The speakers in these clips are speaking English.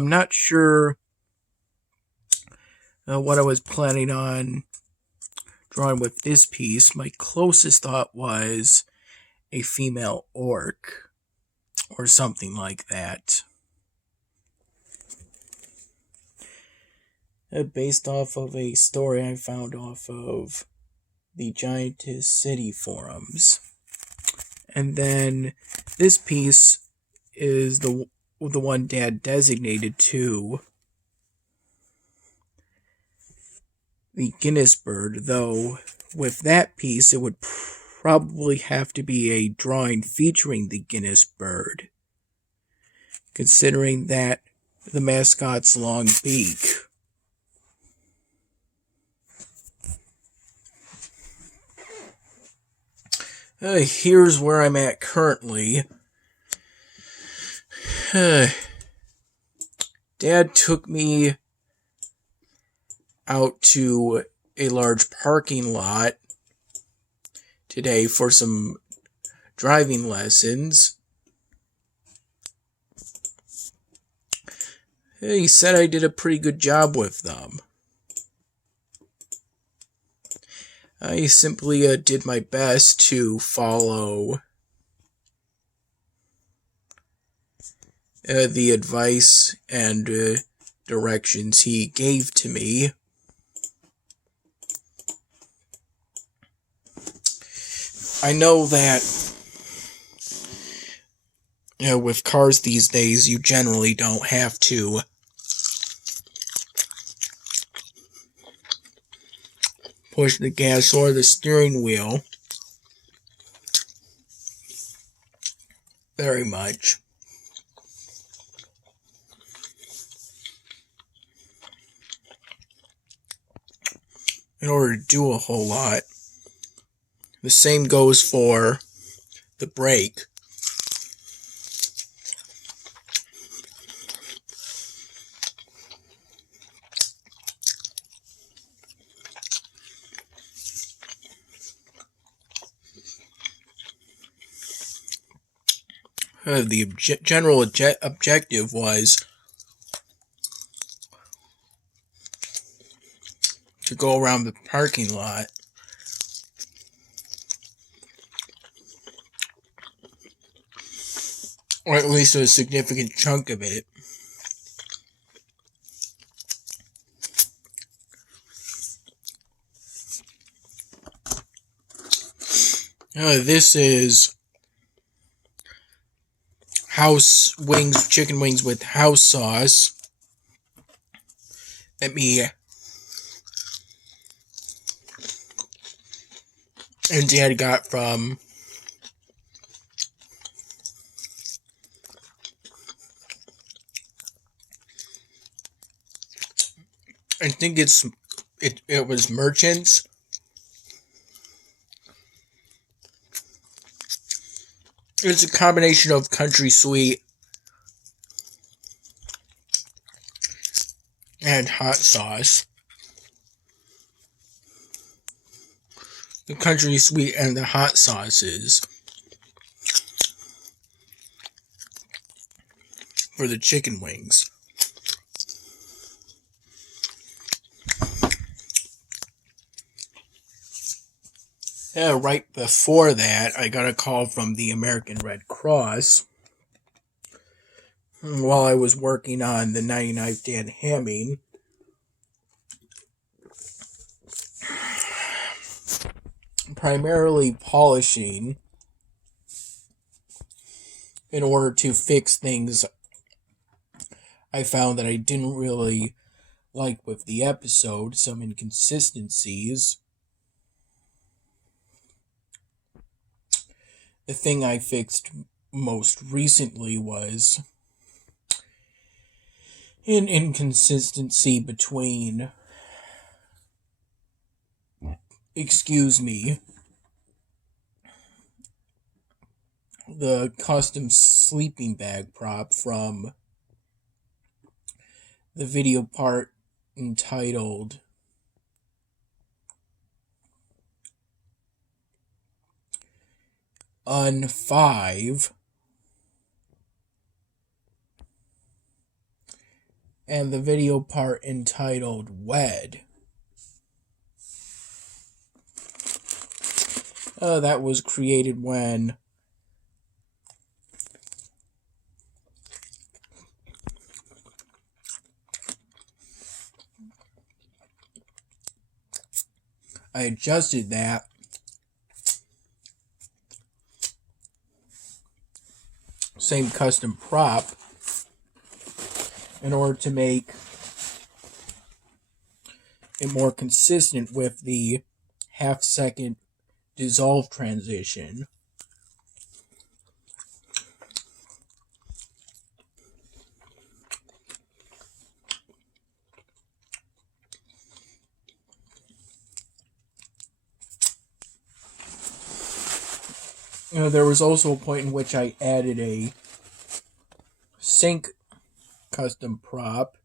I'm not sure what I was planning on drawing with this piece. My closest thought was a female orc or something like that. Based off of a story I found off of the Giantess City forums. And then this piece is the one Dad designated to the Guinness bird, though with that piece it would probably have to be a drawing featuring the Guinness bird, considering that the mascot's long beak. Here's where I'm at currently. Dad took me out to a large parking lot today for some driving lessons. He said I did a pretty good job with them. I simply did my best to follow the advice and directions he gave to me. I know that with cars these days, you generally don't have to push the gas or the steering wheel very much. In order to do a whole lot. The same goes for the brake. The general objective was to go around the parking lot or at least a significant chunk of it. This is house wings, chicken wings with house sauce that me and Dad got from I think it was Merchants. It's a combination of country sweet and hot sauce. The country sweet and the hot sauces for the chicken wings. Right before that, I got a call from the American Red Cross while I was working on the 99th Dan Hamming. Primarily polishing in order to fix things I found that I didn't really like with the episode, some inconsistencies. The thing I fixed most recently was an inconsistency between, the custom sleeping bag prop from the video part entitled Un5, and the video part entitled Wed. That was created when I adjusted that same custom prop in order to make it more consistent with the half-second dissolve transition. There was also a point in which I added a sync custom prop.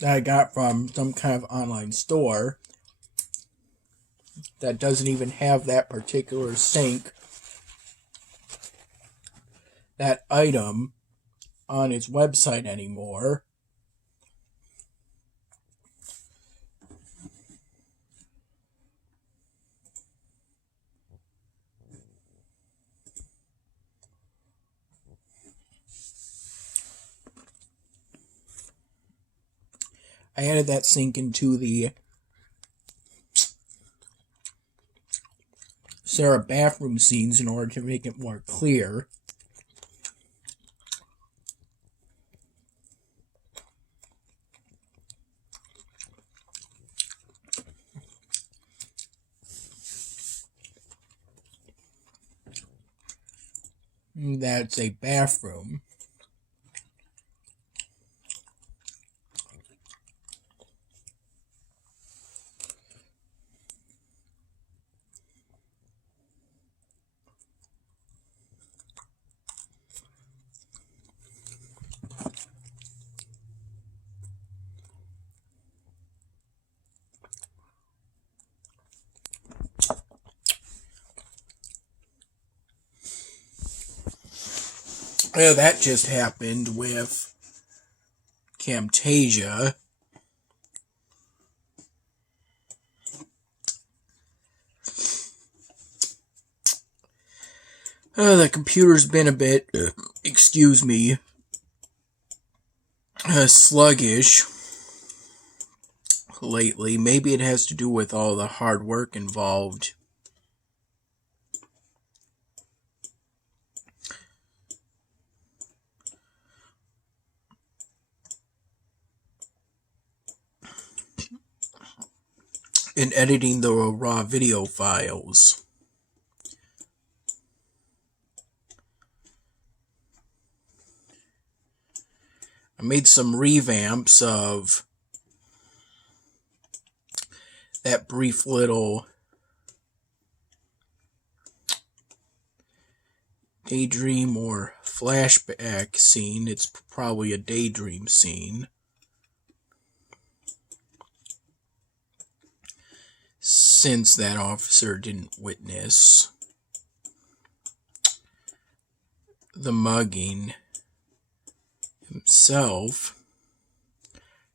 That I got from some kind of online store that doesn't even have that particular sync, that item, on its website anymore. I added that sync into the Sarah bathroom scenes in order to make it more clear. That's a bathroom. That just happened with Camtasia. The computer's been a bit, sluggish lately. Maybe it has to do with all the hard work involved. In editing the raw video files. I made some revamps of that brief little daydream or flashback scene. It's probably a daydream scene. Since that officer didn't witness the mugging himself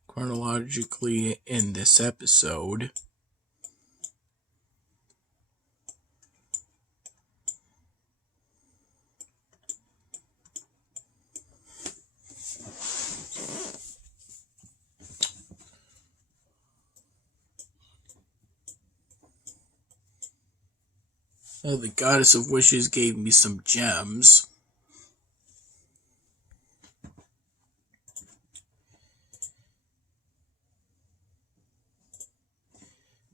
chronologically in this episode. The Goddess of Wishes gave me some gems.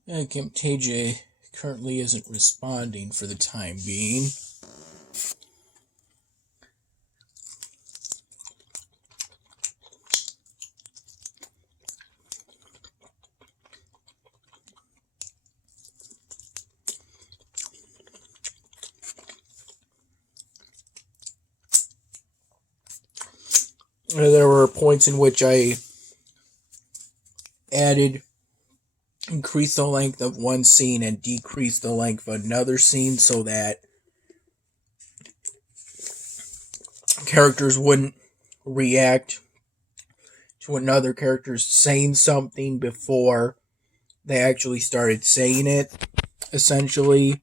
Camtasia currently isn't responding for the time being. There were points in which I added increase the length of one scene and decrease the length of another scene so that characters wouldn't react to another character saying something before they actually started saying it, essentially.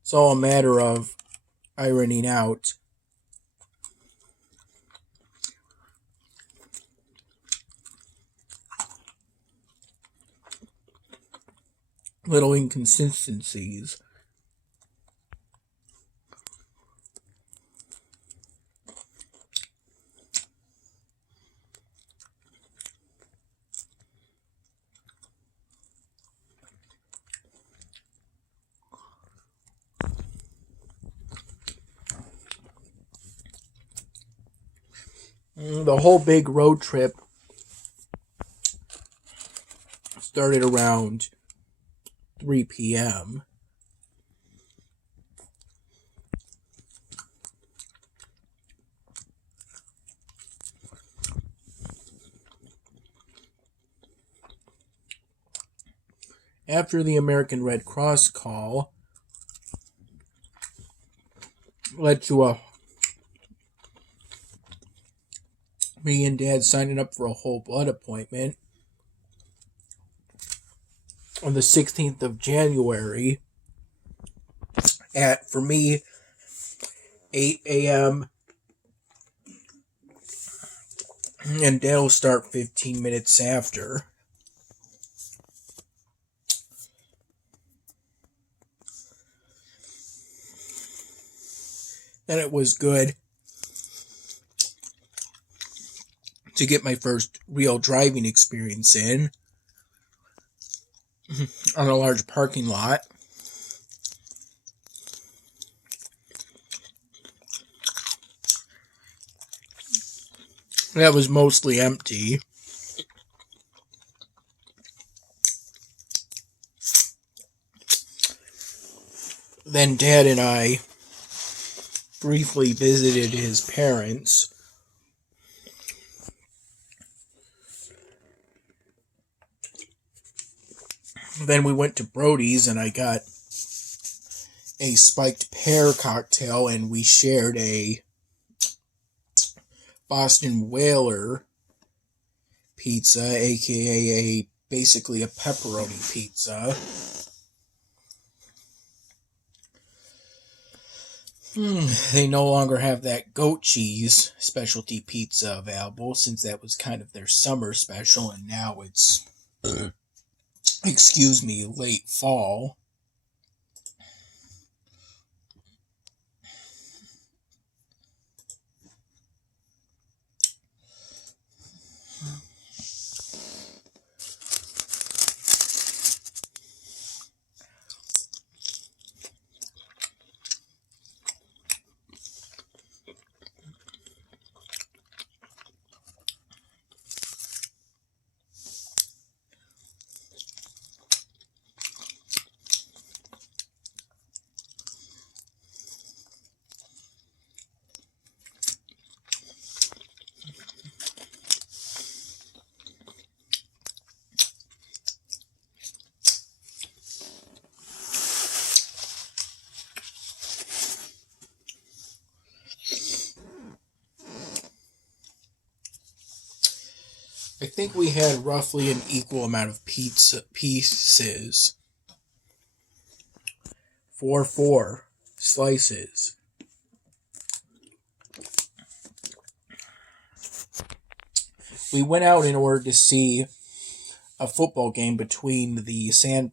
It's all a matter of ironing out little inconsistencies. The whole big road trip started around 3 p.m. After the American Red Cross call led to me and Dad signing up for a whole blood appointment on the 16th of January at, for me, 8 a.m. and Dad will start 15 minutes after. And it was good to get my first real driving experience in on a large parking lot. That was mostly empty. Then Dad and I briefly visited his parents. Then we went to Brody's and I got a spiked pear cocktail and we shared a Boston Whaler pizza, aka basically a pepperoni pizza. They no longer have that goat cheese specialty pizza available since that was kind of their summer special and now it's, late fall. I think we had roughly an equal amount of pizza pieces. 4 slices. We went out in order to see a football game between the San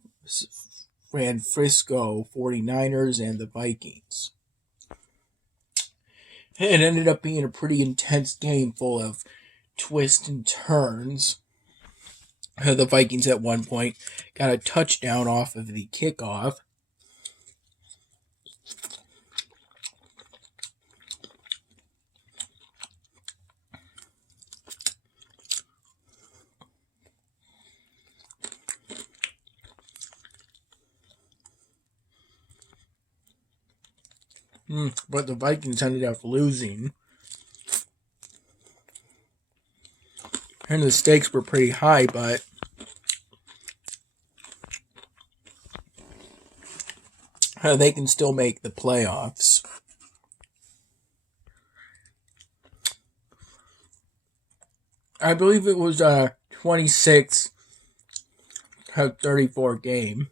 Francisco 49ers and the Vikings. It ended up being a pretty intense game full of twists and turns. The Vikings at one point got a touchdown off of the kickoff. But the Vikings ended up losing. And the stakes were pretty high, but they can still make the playoffs. I believe it was a 26-34 game.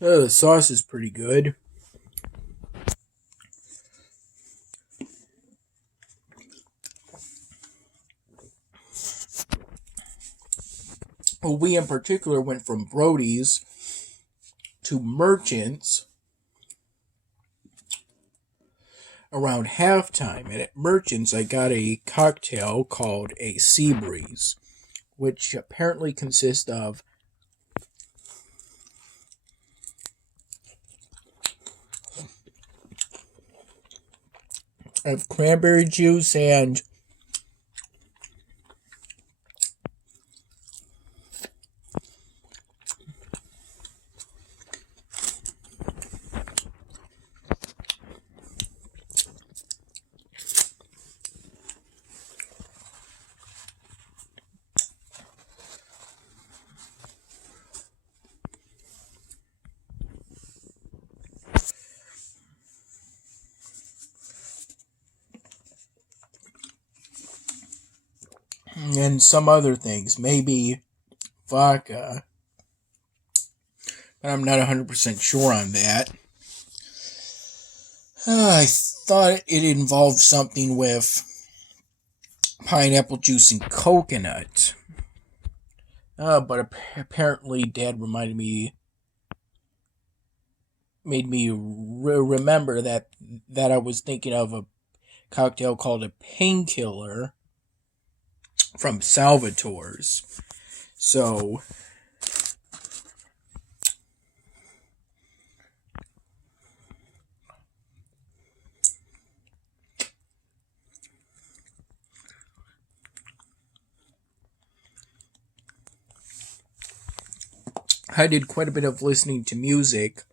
The sauce is pretty good. Well, we in particular went from Brody's to Merchant's around halftime. And at Merchant's, I got a cocktail called a Sea Breeze, which apparently consists of cranberry juice and some other things, maybe vodka, but I'm not 100% sure on that. I thought it involved something with pineapple juice and coconut, but apparently Dad made me remember that I was thinking of a cocktail called a painkiller from Salvatore's. So I did quite a bit of listening to music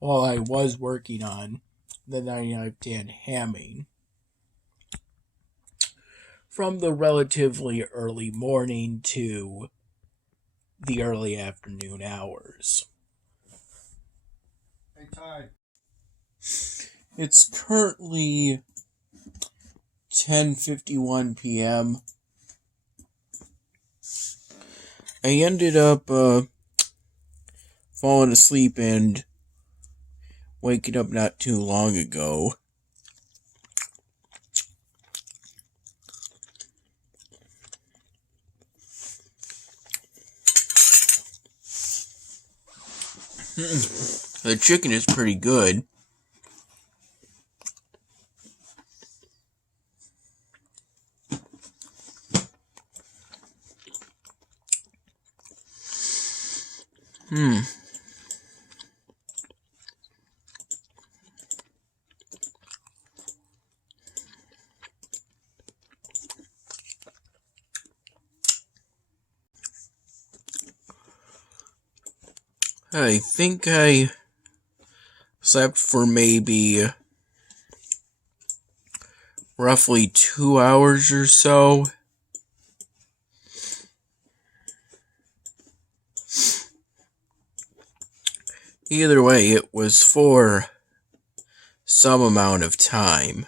while I was working on the 9910 hamming from the relatively early morning to the early afternoon hours. Hey, Ty. It's currently 10:51 p.m. I ended up falling asleep and waking up not too long ago. The chicken is pretty good. I think I slept for maybe roughly 2 hours or so. Either way, it was for some amount of time.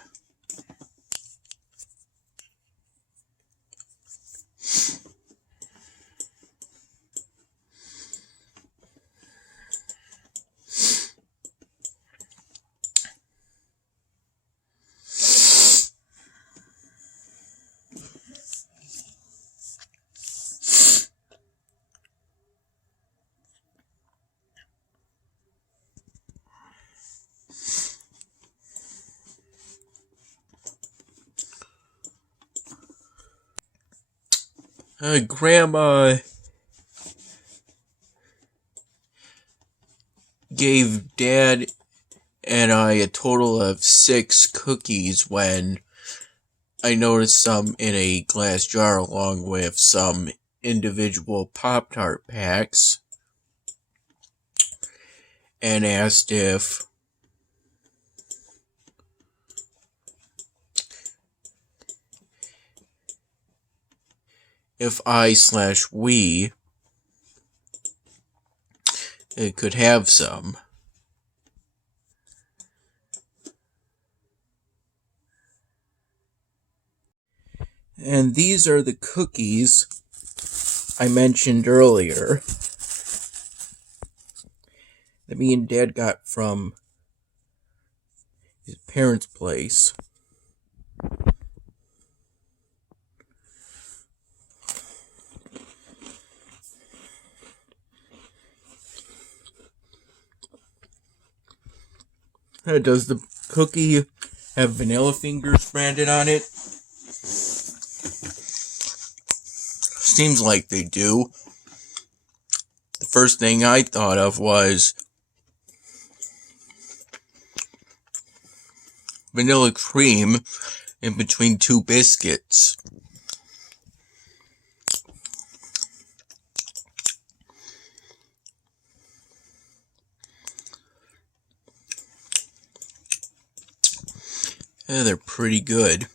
Grandma gave Dad and I a total of 6 cookies when I noticed some in a glass jar along with some individual Pop-Tart packs, and asked if I/we could have some. And these are the cookies I mentioned earlier that me and Dad got from his parents' place. Does the cookie have vanilla fingers branded on it? Seems like they do. The first thing I thought of was vanilla cream in between 2 biscuits. They're pretty good.